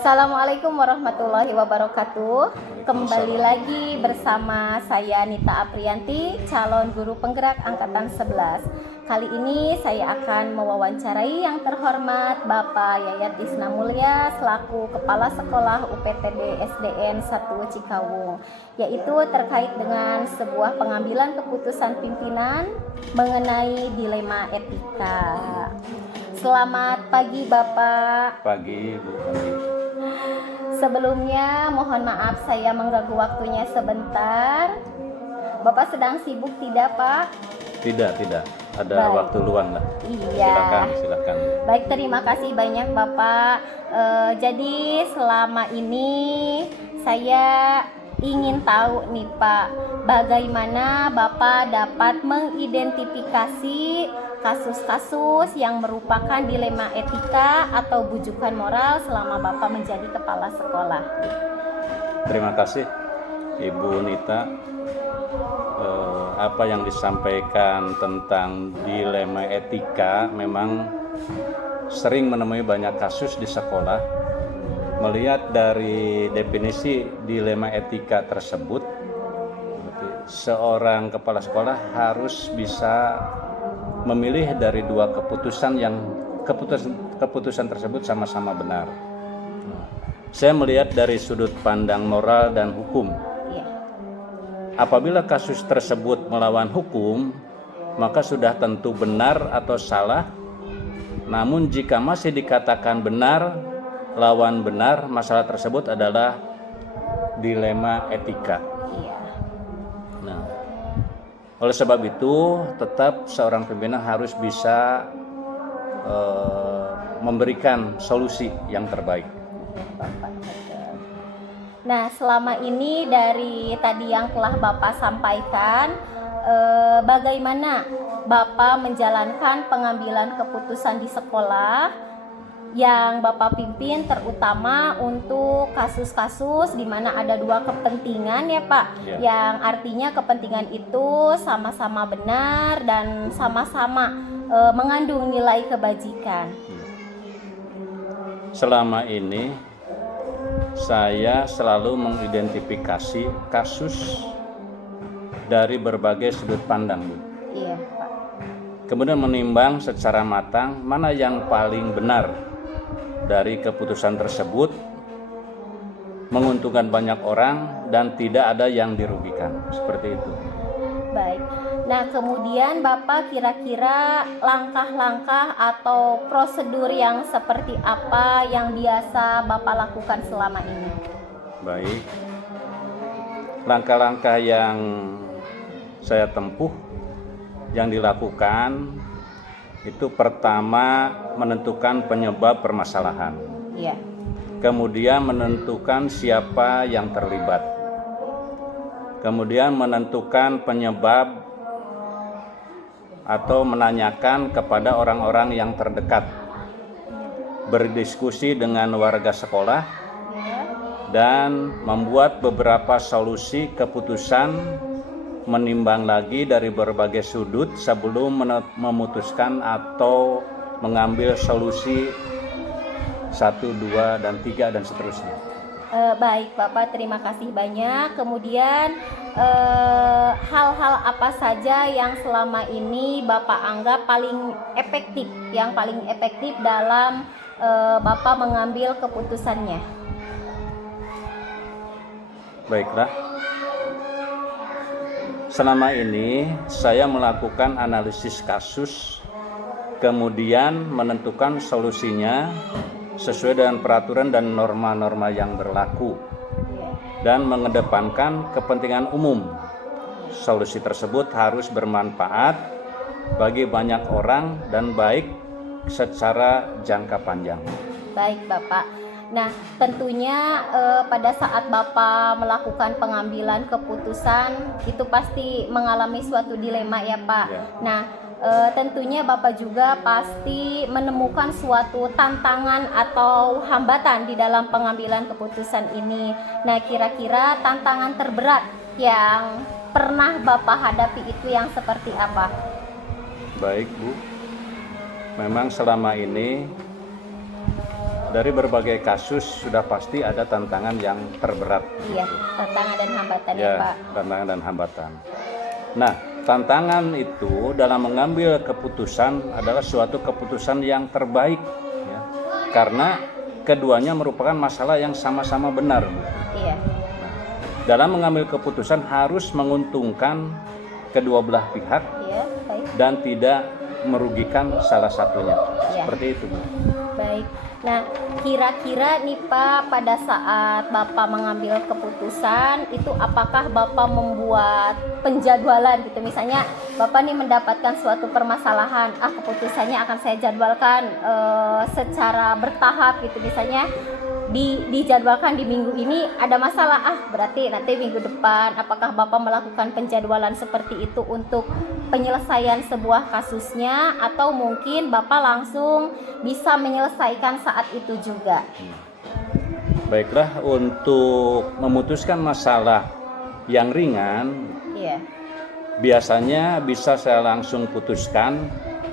Assalamualaikum warahmatullahi wabarakatuh. Kembali lagi bersama saya Nita Aprianti, calon guru penggerak angkatan 11. Kali ini saya akan mewawancarai yang terhormat Bapak Yayat Tisna Mulya selaku Kepala Sekolah UPTB SDN 1 Cikawung, yaitu terkait dengan sebuah pengambilan keputusan pimpinan mengenai dilema etika. Selamat pagi Bapak. Pagi, Bu. Pagi. Sebelumnya mohon maaf saya mengganggu waktunya sebentar. Bapak sedang sibuk tidak, Pak? Tidak. Ada Baik. waktu luang lah. Iya. Silakan. Baik, terima kasih banyak Bapak. Jadi selama ini saya ingin tahu nih Pak, bagaimana Bapak dapat mengidentifikasi kasus-kasus yang merupakan dilema etika atau bujukan moral selama Bapak menjadi kepala sekolah. Terima kasih, Ibu Nita. Apa yang disampaikan tentang dilema etika memang sering menemui banyak kasus di sekolah. Melihat dari definisi dilema etika tersebut, seorang kepala sekolah harus bisa memilih dari dua keputusan yang keputusan tersebut sama-sama benar. Saya melihat dari sudut pandang moral dan hukum. Apabila kasus tersebut melawan hukum, maka sudah tentu benar atau salah. Namun jika masih dikatakan benar, lawan benar, masalah tersebut adalah dilema etika. Nah, oleh sebab itu, tetap seorang pimpinan harus bisa memberikan solusi yang terbaik. Nah, selama ini dari tadi yang telah Bapak sampaikan, bagaimana Bapak menjalankan pengambilan keputusan di sekolah yang Bapak pimpin, terutama untuk kasus-kasus di mana ada dua kepentingan ya Pak, yang artinya kepentingan itu sama-sama benar dan sama-sama mengandung nilai kebajikan. Selama ini saya selalu mengidentifikasi kasus dari berbagai sudut pandang, Bu. Iya, Pak. Kemudian menimbang secara matang mana yang paling benar dari keputusan tersebut, menguntungkan banyak orang dan tidak ada yang dirugikan. Seperti itu. Baik. Nah, kemudian Bapak kira-kira langkah-langkah atau prosedur yang seperti apa yang biasa Bapak lakukan selama ini? Baik. Langkah-langkah yang saya tempuh, yang dilakukan itu pertama menentukan penyebab permasalahan. Iya. Kemudian menentukan siapa yang terlibat. Kemudian menentukan penyebab atau menanyakan kepada orang-orang yang terdekat. Berdiskusi dengan warga sekolah dan membuat beberapa solusi keputusan, menimbang lagi dari berbagai sudut sebelum memutuskan atau mengambil solusi 1, 2, dan 3 dan seterusnya. Baik Bapak, terima kasih banyak. Kemudian hal-hal apa saja yang selama ini Bapak anggap paling efektif dalam Bapak mengambil keputusannya? Baiklah. Selama ini saya melakukan analisis kasus, kemudian menentukan solusinya sesuai dengan peraturan dan norma-norma yang berlaku dan mengedepankan kepentingan umum. Solusi tersebut harus bermanfaat bagi banyak orang dan baik secara jangka panjang. Baik Bapak. Nah, tentunya pada saat Bapak melakukan pengambilan keputusan itu pasti mengalami suatu dilema ya Pak. Nah, tentunya Bapak juga pasti menemukan suatu tantangan atau hambatan di dalam pengambilan keputusan ini. Nah, kira-kira tantangan terberat yang pernah Bapak hadapi itu yang seperti apa? Baik, Bu. Memang selama ini dari berbagai kasus sudah pasti ada tantangan yang terberat. Iya, tantangan dan hambatan ya, Ya, Pak. tantangan dan hambatan. Nah, tantangan itu dalam mengambil keputusan adalah suatu keputusan yang terbaik, ya. Karena keduanya merupakan masalah yang sama-sama benar. Iya. Dalam mengambil keputusan harus menguntungkan kedua belah pihak Iya, baik. dan tidak merugikan salah satunya. Ya. Seperti itu, Bu. Baik. Nah, kira-kira nih Pak, pada saat Bapak mengambil keputusan itu apakah Bapak membuat penjadwalan gitu? Misalnya Bapak nih mendapatkan suatu permasalahan, keputusannya akan saya jadwalkan secara bertahap gitu. Misalnya dijadwalkan di minggu ini ada masalah, berarti nanti minggu depan. Apakah Bapak melakukan penjadwalan seperti itu untuk penyelesaian sebuah kasusnya, atau mungkin Bapak langsung bisa menyelesaikan saat itu juga? Baiklah, untuk memutuskan masalah yang ringan, Iya. biasanya bisa saya langsung putuskan,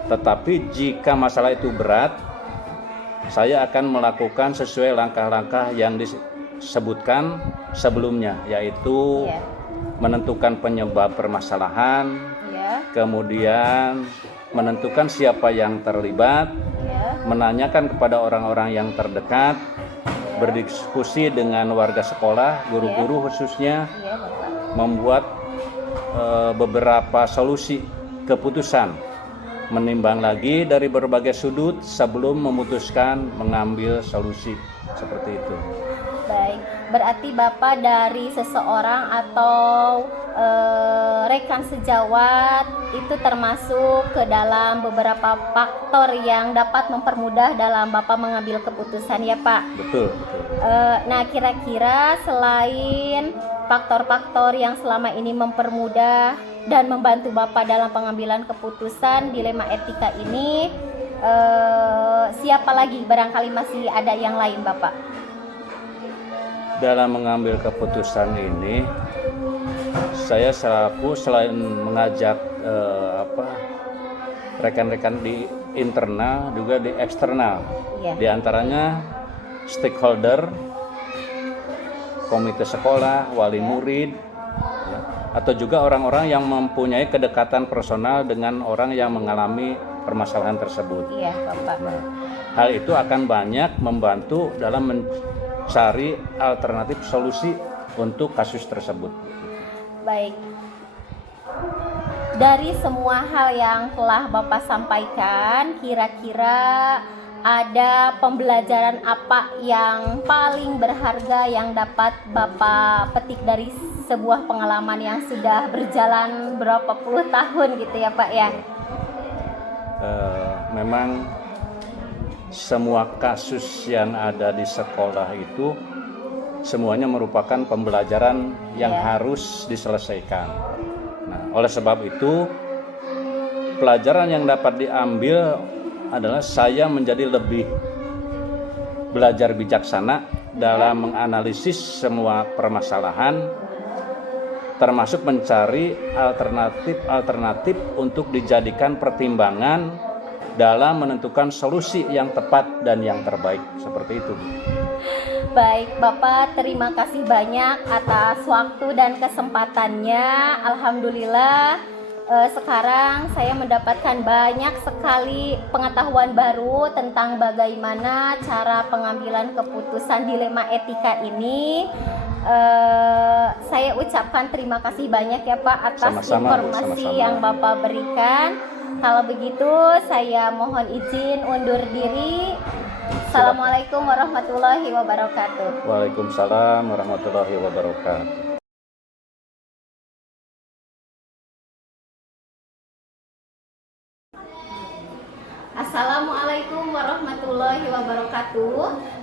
tetapi jika masalah itu berat, saya akan melakukan sesuai langkah-langkah yang disebutkan sebelumnya, yaitu Iya. menentukan penyebab permasalahan, Iya. kemudian menentukan siapa yang terlibat, Iya. menanyakan kepada orang-orang yang terdekat, berdiskusi dengan warga sekolah, guru-guru khususnya, Iya, Bapak. membuat beberapa solusi keputusan, menimbang lagi dari berbagai sudut sebelum memutuskan mengambil solusi seperti itu. Baik, berarti Bapak dari seseorang atau rekan sejawat itu termasuk ke dalam beberapa faktor yang dapat mempermudah dalam Bapak mengambil keputusan ya Pak. Betul, betul. Nah, kira-kira selain faktor-faktor yang selama ini mempermudah dan membantu Bapak dalam pengambilan keputusan dilema etika ini, siapa lagi? Barangkali masih ada yang lain Bapak? Dalam mengambil keputusan ini, saya selain mengajak rekan-rekan di internal juga di eksternal. Iya. Di antaranya stakeholder, komite sekolah, wali murid, atau juga orang-orang yang mempunyai kedekatan personal dengan orang yang mengalami permasalahan tersebut. Iya, Bapak. Nah, hal itu akan banyak membantu dalam mencari alternatif solusi untuk kasus tersebut. Baik. Dari semua hal yang telah Bapak sampaikan, kira-kira ada pembelajaran apa yang paling berharga yang dapat Bapak petik dari sebuah pengalaman yang sudah berjalan berapa puluh tahun gitu ya Pak ya? Memang semua kasus yang ada di sekolah itu semuanya merupakan pembelajaran yang harus diselesaikan. Nah, oleh sebab itu pelajaran yang dapat diambil adalah saya menjadi lebih belajar bijaksana dalam menganalisis semua permasalahan, termasuk mencari alternatif untuk dijadikan pertimbangan dalam menentukan solusi yang tepat dan yang terbaik. Seperti itu. Baik, Bapak, terima kasih banyak atas waktu dan kesempatannya. Alhamdulillah, sekarang saya mendapatkan banyak sekali pengetahuan baru tentang bagaimana cara pengambilan keputusan dilema etika ini. Saya ucapkan terima kasih banyak ya Pak atas informasi yang Bapak berikan. Kalau begitu saya mohon izin undur diri. Assalamualaikum warahmatullahi wabarakatuh. Waalaikumsalam warahmatullahi wabarakatuh. Assalamualaikum warahmatullahi wabarakatuh.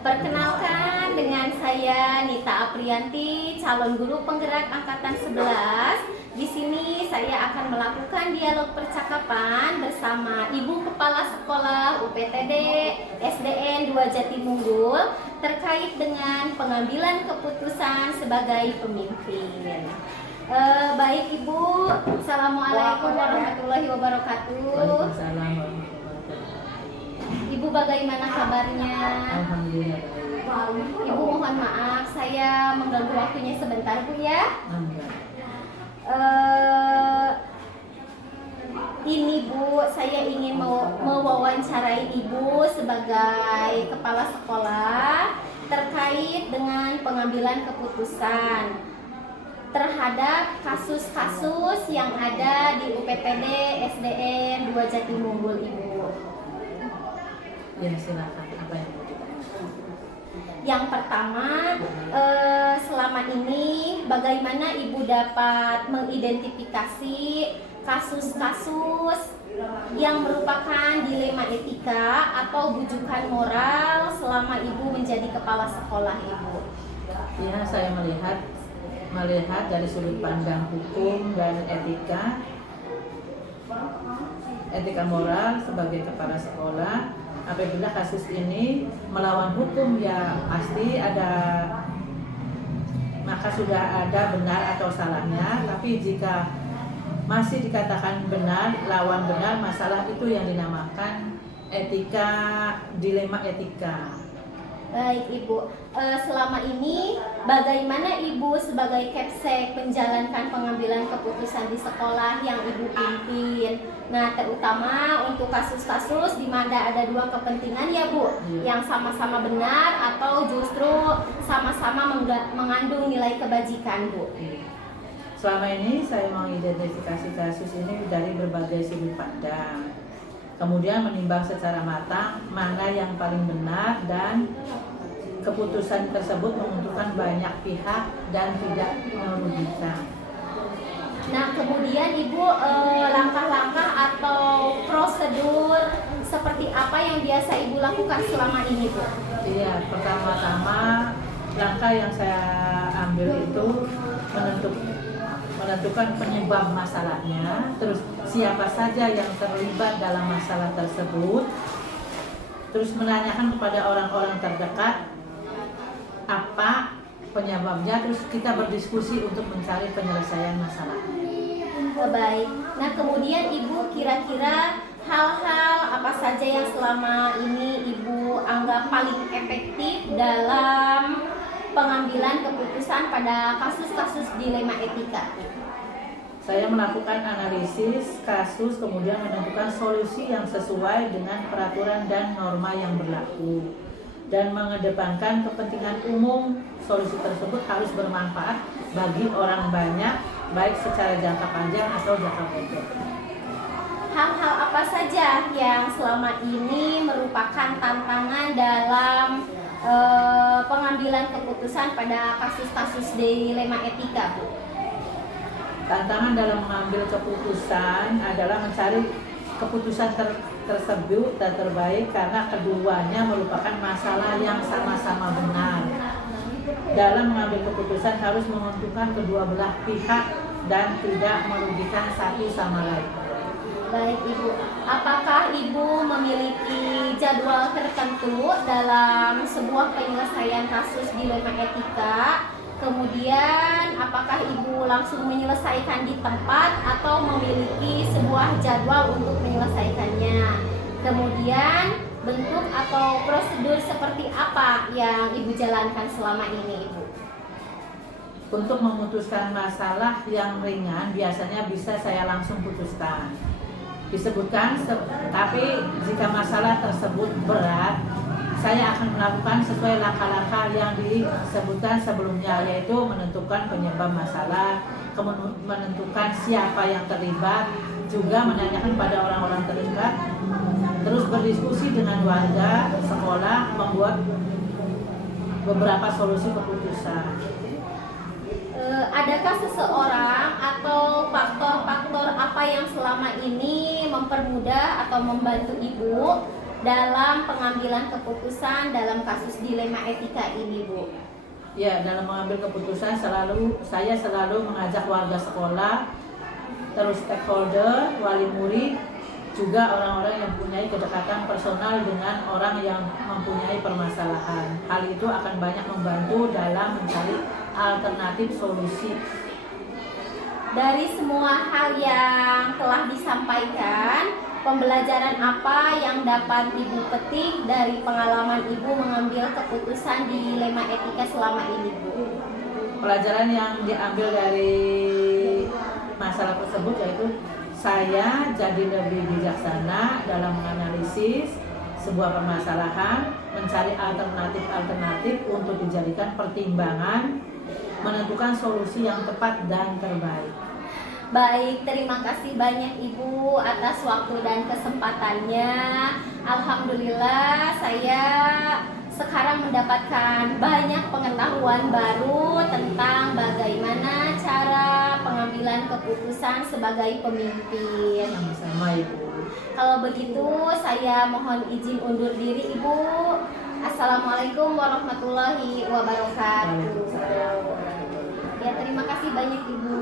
Perkenalkan dengan saya Nita Aprianti, calon guru penggerak angkatan 11. Di sini saya akan melakukan dialog percakapan bersama Ibu Kepala Sekolah UPTD SDN 2 Jatimunggul terkait dengan pengambilan keputusan sebagai pemimpin. Baik Ibu, Assalamualaikum warahmatullahi wabarakatuh. Ibu bagaimana kabarnya? Alhamdulillah baik. Ibu mohon maaf saya mengganggu waktunya sebentar Bu ya. Alhamdulillah. Ini Bu, saya ingin mewawancarai Ibu sebagai kepala sekolah terkait dengan pengambilan keputusan terhadap kasus-kasus yang ada di UPTD SDN 2 Jatimunggul Ibu. Ya silakan, apa yang mau ditanyakan? Yang pertama, selama ini bagaimana Ibu dapat mengidentifikasi kasus-kasus yang merupakan dilema etika atau bujukan moral selama Ibu menjadi kepala sekolah Ibu? Ya, saya melihat dari sudut pandang hukum dan etika moral sebagai kepala sekolah. Apabila kasus ini melawan hukum, ya pasti maka sudah ada benar atau salahnya. Tapi jika masih dikatakan benar, lawan benar, masalah itu yang dinamakan dilema etika. Baik Ibu, selama ini bagaimana Ibu sebagai Kepsek menjalankan pengambilan keputusan di sekolah yang Ibu pimpin? Nah, terutama untuk kasus-kasus di mana ada dua kepentingan ya Bu, yang sama-sama benar atau justru sama-sama mengandung nilai kebajikan Bu. Selama ini saya mengidentifikasi kasus ini dari berbagai sudut pandang. Kemudian menimbang secara matang mana yang paling benar dan keputusan tersebut menguntungkan banyak pihak dan tidak merugikan. Nah, kemudian Ibu langkah-langkah atau prosedur seperti apa yang biasa Ibu lakukan selama ini Bu? Iya, pertama-tama langkah yang saya ambil itu menentukan penyebab masalahnya, terus siapa saja yang terlibat dalam masalah tersebut, terus menanyakan kepada orang-orang terdekat apa penyebabnya, terus kita berdiskusi untuk mencari penyelesaian masalah. Baik. Nah, kemudian Ibu kira-kira hal-hal apa saja yang selama ini Ibu anggap paling efektif dalam pengambilan keputusan pada kasus-kasus dilema etika? Saya melakukan analisis kasus, kemudian menentukan solusi yang sesuai dengan peraturan dan norma yang berlaku, dan mengedepankan kepentingan umum. Solusi tersebut harus bermanfaat bagi orang banyak, baik secara jangka panjang atau jangka pendek. Hal-hal apa saja yang selama ini merupakan tantangan dalam pengambilan keputusan pada kasus-kasus dilema etika, Bu? Tantangan dalam mengambil keputusan adalah mencari keputusan tersebut terbaik karena keduanya merupakan masalah yang sama-sama benar. Dalam mengambil keputusan harus menguntungkan kedua belah pihak dan tidak merugikan satu sama lain. Baik Ibu, apakah Ibu memiliki jadwal tertentu dalam sebuah penyelesaian kasus dilema etika? Kemudian apakah Ibu langsung menyelesaikan di tempat atau memiliki sebuah jadwal untuk menyelesaikannya? Kemudian bentuk atau prosedur seperti apa yang Ibu jalankan selama ini, Ibu? Untuk memutuskan masalah yang ringan biasanya bisa saya langsung putuskan. Disebutkan, tapi jika masalah tersebut berat, saya akan melakukan sesuai langkah-langkah yang disebutkan sebelumnya, yaitu menentukan penyebab masalah, menentukan siapa yang terlibat, juga menanyakan pada orang-orang terlibat, terus berdiskusi dengan warga sekolah, membuat beberapa solusi keputusan. Adakah seseorang atau faktor-faktor apa yang selama ini mempermudah atau membantu Ibu dalam pengambilan keputusan dalam kasus dilema etika ini, Bu? Ya, dalam mengambil keputusan saya selalu mengajak warga sekolah, terus stakeholder, wali murid, juga orang-orang yang mempunyai kedekatan personal dengan orang yang mempunyai permasalahan. Hal itu akan banyak membantu dalam mencari alternatif solusi. Dari semua hal yang telah disampaikan, Pembelajaran apa yang dapat Ibu petik dari pengalaman Ibu mengambil keputusan di dilema etika selama ini, Bu? Pelajaran yang diambil dari masalah tersebut yaitu saya jadi lebih bijaksana dalam menganalisis sebuah permasalahan, mencari alternatif-alternatif untuk dijadikan pertimbangan, menentukan solusi yang tepat dan terbaik. Baik, terima kasih banyak Ibu atas waktu dan kesempatannya. Alhamdulillah saya sekarang mendapatkan banyak pengetahuan baru tentang bagaimana cara pengambilan keputusan sebagai pemimpin. Sama-sama Ibu. Kalau begitu saya mohon izin undur diri Ibu. Assalamualaikum warahmatullahi wabarakatuh. Waalaikumsalam. Ya, terima kasih banyak Ibu.